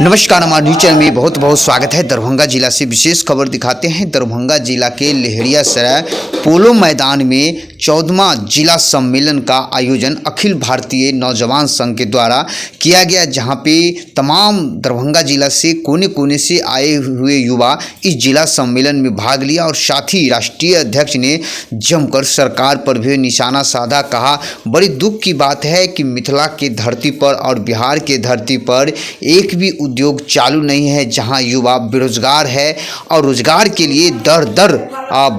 नमस्कार, हमारे news channel में बहुत बहुत स्वागत है। दरभंगा जिला से विशेष खबर दिखाते हैं। दरभंगा जिला के लहेरियासराय पोलो मैदान में 14वां जिला सम्मेलन का आयोजन अखिल भारतीय नौजवान संघ के द्वारा किया गया, जहां पे तमाम दरभंगा जिला से कोने कोने से आए हुए युवा इस जिला सम्मेलन में भाग लिया और साथ ही राष्ट्रीय अध्यक्ष ने जमकर सरकार पर भी निशाना साधा। कहा, बड़ी दुख की बात है कि मिथिला की धरती पर और बिहार के धरती पर एक भी उद्योग चालू नहीं है, जहां युवा बेरोजगार है और रोजगार के लिए दर दर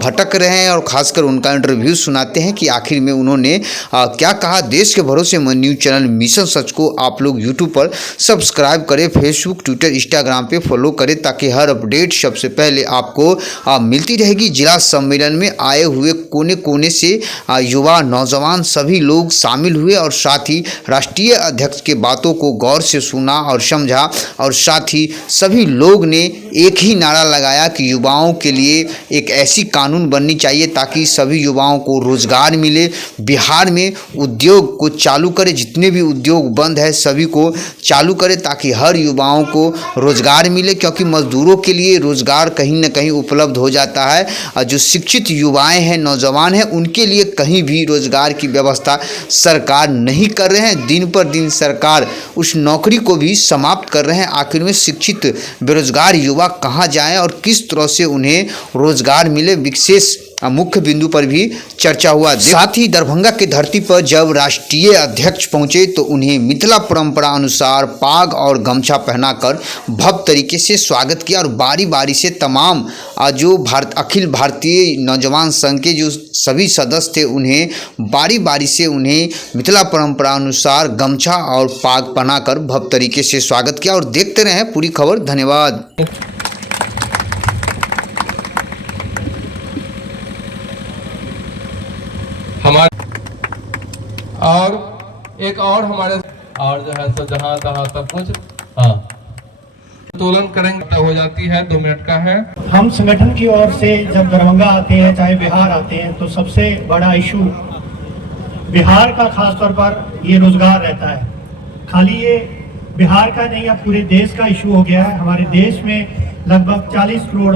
भटक रहे हैं। और खासकर उनका इंटरव्यू सुनाते हैं कि आखिर में उन्होंने क्या कहा। देश के भरोसेमंद न्यूज चैनल मिशन सच को आप लोग यूट्यूब पर सब्सक्राइब करें, फेसबुक, ट्विटर, इंस्टाग्राम पे फॉलो करें, ताकि हर अपडेट सबसे पहले आपको मिलती रहेगी। जिला सम्मेलन में आए हुए कोने कोने से युवा, नौजवान सभी लोग शामिल हुए और साथ ही राष्ट्रीय अध्यक्ष के बातों को गौर से सुना और समझा। और साथ ही सभी लोग ने एक ही नारा लगाया कि युवाओं के लिए एक ऐसी कानून बननी चाहिए ताकि सभी युवाओं को रोजगार मिले। बिहार में उद्योग को चालू करे, जितने भी उद्योग बंद है सभी को चालू करे ताकि हर युवाओं को रोजगार मिले, क्योंकि मजदूरों के लिए रोजगार कहीं ना कहीं उपलब्ध हो जाता है। और जो शिक्षित युवाएं हैं, नौजवान हैं, उनके लिए कहीं भी रोजगार की व्यवस्था सरकार नहीं कर रहे हैं। दिन पर दिन सरकार उस नौकरी को भी समाप्त कर रहे हैं। आखिर में शिक्षित बेरोजगार युवा कहाँ जाएं और किस तरह से उन्हें रोजगार मिले, विशेष मुख्य बिंदु पर भी चर्चा हुआ। साथ ही दरभंगा की धरती पर जब राष्ट्रीय अध्यक्ष पहुंचे तो उन्हें मिथिला परंपरा अनुसार पाग और गमछा पहनाकर भव्य तरीके से स्वागत किया और बारी बारी से तमाम जो अखिल भारतीय नौजवान संघ के जो सभी सदस्य थे उन्हें बारी बारी से उन्हें मिथिला परंपरा अनुसार गमछा और पाग पहनाकर भव्य तरीके से स्वागत किया। और देखते रहे पूरी खबर। धन्यवाद। और एक और हमारे और जो है सो जहाँ तहाँ सब कुछ आंदोलन करेंगे हो जाती है। 2 मिनट का है। हम संगठन की ओर से जब दरभंगा आते हैं, चाहे बिहार आते हैं, तो सबसे बड़ा इशू बिहार का खासतौर पर ये रोजगार रहता है। खाली ये बिहार का नहीं, अब पूरे देश का इशू हो गया है। हमारे देश में लगभग 40 करोड़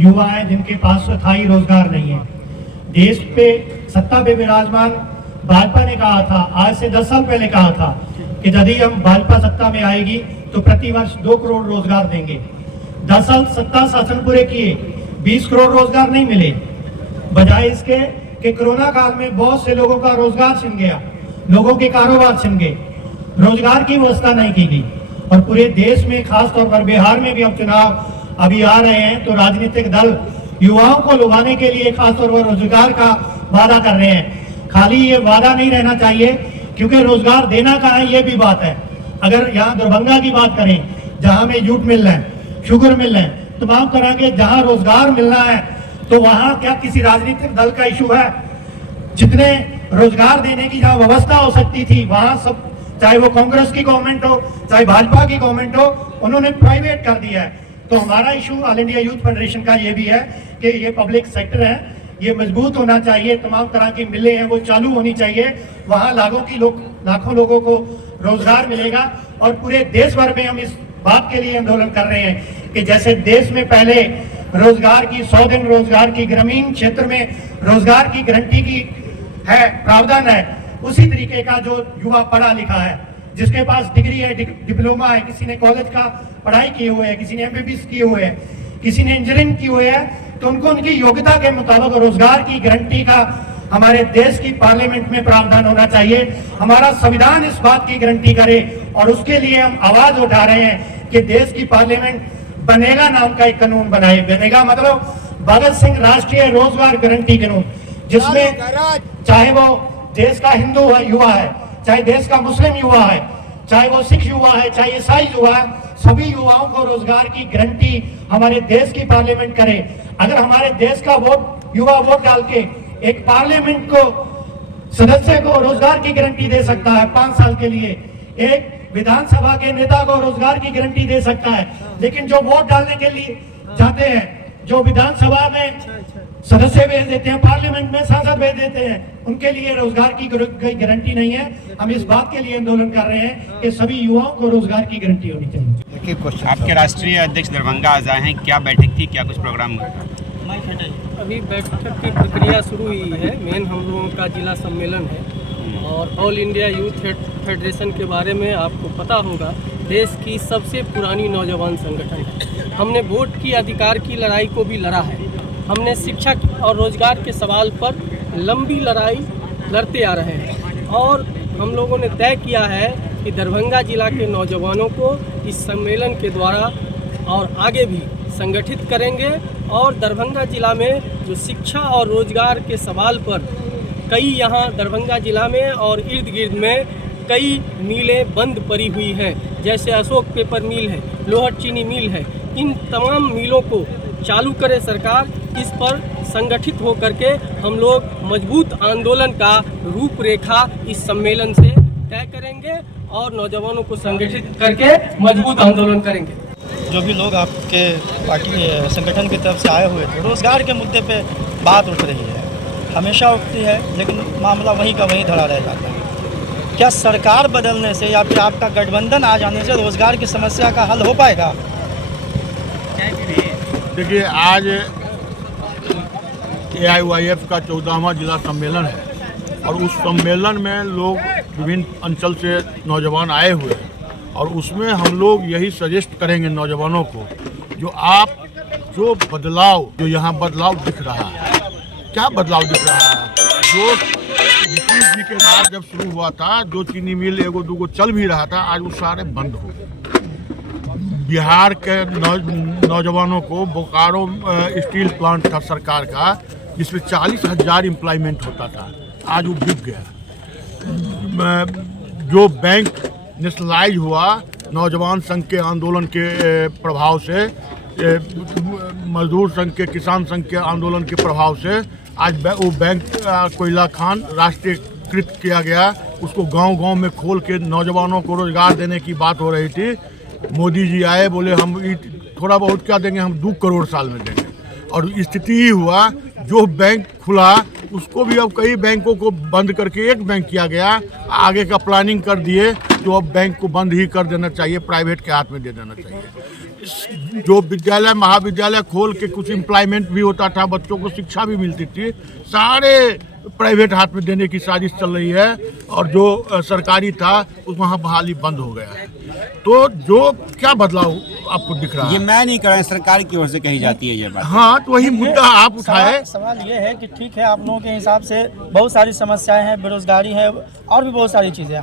युवा हैं जिनके पास स्थायी रोजगार नहीं है। देश पे सत्ता पे विराजमान भाजपा ने कहा था, आज से 10 साल पहले कहा था कि यदि हम भाजपा सत्ता में आएगी तो प्रतिवर्ष 2 करोड़ रोजगार देंगे। 10 साल सत्ता शासन पूरे किए, 20 करोड़ रोजगार नहीं मिले। बजाय इसके कि कोरोना काल में बहुत से लोगों का रोजगार छिन गया, लोगों के कारोबार छिन गए, रोजगार की व्यवस्था नहीं की गई। और पूरे देश में, खासतौर पर बिहार में भी अब चुनाव अभी आ रहे हैं, तो राजनीतिक दल युवाओं को लुभाने के लिए खासतौर पर रोजगार का वादा कर रहे हैं। खाली ये वादा नहीं रहना चाहिए, क्योंकि रोजगार देना कहाँ है ये भी बात है। अगर यहाँ दरभंगा की बात करें, जहाँ में जूट मिल रहे हैं, शुगर मिल रहे हैं, तमाम तरह के जहाँ रोजगार मिलना है, तो वहाँ क्या किसी राजनीतिक दल का इशू है? जितने रोजगार देने की जहाँ व्यवस्था हो सकती थी वहाँ सब, चाहे वो कांग्रेस की गवर्नमेंट हो चाहे भाजपा की गवर्नमेंट हो, उन्होंने प्राइवेट कर दिया है। तो हमारा issue all India youth federation का ये भी है कि ये पब्लिक सेक्टर है, ये मजबूत होना चाहिए। तमाम तरह की मिलें हैं वो चालू होनी चाहिए, वहाँ लाखों लोगों को रोजगार मिलेगा। और पूरे देश भर में हम इस बात के लिए आंदोलन कर रहे हैं कि जैसे देश में पहले रोजगार की 100 दिन रोजगार की ग्रामीण क्षेत्र में रोजगार की गारंटी की है, प्रावधान है, उसी तरीके का जो युवा पढ़ा लिखा है, जिसके पास डिग्री है, डिप्लोमा है, किसी ने कॉलेज का पढ़ाई किए हुए है, किसी ने MBBS किए हुए है, किसी ने इंजीनियरिंग की हुई है, तो उनको उनकी योग्यता के मुताबिक रोजगार की गारंटी का हमारे देश की पार्लियामेंट में प्रावधान होना चाहिए। हमारा संविधान इस बात की गारंटी करे और उसके लिए हम आवाज उठा रहे हैं कि देश की पार्लियामेंट बनेगा नाम का एक कानून बनाए। बनेगा मतलब भगत सिंह राष्ट्रीय रोजगार गारंटी कानून, जिसमें चाहे वो देश का हिंदू युवा है, चाहे देश का मुस्लिम युवा है, चाहे वो सिख युवा है, चाहे ईसाई युवा है, सभी युवाओं को रोजगार की गारंटी हमारे देश की पार्लियामेंट करे। अगर हमारे देश का युवा वोट डाल के एक पार्लियामेंट को सदस्य को रोजगार की गारंटी दे सकता है 5 साल के लिए, एक विधानसभा के नेता को रोजगार की गारंटी दे सकता है, लेकिन जो वोट डालने के लिए जाते हैं, जो विधानसभा में सदस्य भेज देते हैं, पार्लियामेंट में सांसद भेज देते हैं, उनके लिए रोजगार की कोई गारंटी नहीं है। हम इस बात के लिए आंदोलन कर रहे हैं कि सभी युवाओं को रोजगार की गारंटी होनी चाहिए। आपके राष्ट्रीय अध्यक्ष दरभंगा आज आए हैं, क्या बैठक थी, क्या कुछ प्रोग्राम हुआ? अभी बैठक की प्रक्रिया शुरू हुई है। मेन हम लोगों का जिला सम्मेलन है और ऑल इंडिया यूथ फेडरेशन के बारे में आपको पता होगा, देश की सबसे पुरानी नौजवान संगठन है। हमने वोट की अधिकार की लड़ाई को भी लड़ा है। हमने शिक्षा और रोजगार के सवाल पर लंबी लड़ाई लड़ते आ रहे हैं और हम लोगों ने तय किया है कि दरभंगा जिला के नौजवानों को इस सम्मेलन के द्वारा और आगे भी संगठित करेंगे और दरभंगा जिला में जो शिक्षा और रोजगार के सवाल पर कई यहाँ दरभंगा जिला में और इर्द गिर्द में कई मिलें बंद पड़ी हुई हैं, जैसे अशोक पेपर मिल है, लोहट चीनी मिल है। इन तमाम मिलों को चालू करे सरकार। इस पर संगठित होकर के हम लोग मजबूत आंदोलन का रूपरेखा इस सम्मेलन से तय करेंगे और नौजवानों को संगठित करके मजबूत आंदोलन करेंगे। जो भी लोग आपके पार्टी संगठन की तरफ से आए हुए थे, रोजगार के मुद्दे पे बात उठ रही है, हमेशा उठती है, लेकिन मामला वहीं का वहीं धरा रह जाता है। क्या सरकार बदलने से या फिर आपका गठबंधन आ जाने से रोजगार की समस्या का हल हो पाएगा? देखिए, आज AIYF का 14वां जिला सम्मेलन है और उस सम्मेलन में लोग विभिन्न अंचल से नौजवान आए हुए हैं और उसमें हम लोग यही सजेस्ट करेंगे नौजवानों को, जो बदलाव जो यहाँ बदलाव दिख रहा है, क्या बदलाव दिख रहा है? जो ब्रिटिश जी के बाद जब शुरू हुआ था, जो चीनी मिल एगो दूगो चल भी रहा था, आज वो सारे बंद हो गए। बिहार के नौजवानों को बोकारो स्टील प्लांट था सरकार का, जिसमें 40,000 एम्प्लॉयमेंट होता था, आज वो बिक गया। जो बैंक नेशनलाइज हुआ नौजवान संघ के आंदोलन के प्रभाव से, मजदूर संघ के, किसान संघ के आंदोलन के प्रभाव से, आज वो बैंक कोयला खान राष्ट्रीयकृत किया गया। उसको गांव-गांव में खोल के नौजवानों को रोजगार देने की बात हो रही थी। मोदी जी आए, बोले हम थोड़ा बहुत क्या देंगे, हम 2 करोड़ साल में देंगे, और स्थिति ही हुआ। जो बैंक खुला उसको भी अब कई बैंकों को बंद करके एक बैंक किया गया। आगे का प्लानिंग कर दिए, जो अब बैंक को बंद ही कर देना चाहिए, प्राइवेट के हाथ में दे देना चाहिए। जो विद्यालय महाविद्यालय खोल के कुछ एम्प्लॉयमेंट भी होता था, बच्चों को शिक्षा भी मिलती थी, सारे प्राइवेट हाथ में देने की साजिश चल रही है और जो सरकारी था उस वहाँ बहाली बंद हो गया है। तो जो क्या बदलाव आपको दिख रहा है? ये मैं नहीं कर रहा, सरकार की ओर से कही जाती है ये बात। हाँ, तो वही मुद्दा आप उठाए। सवाल ये है कि ठीक है, आप लोगों के हिसाब से बहुत सारी समस्याएं हैं, बेरोजगारी है और भी बहुत सारी चीज़ें।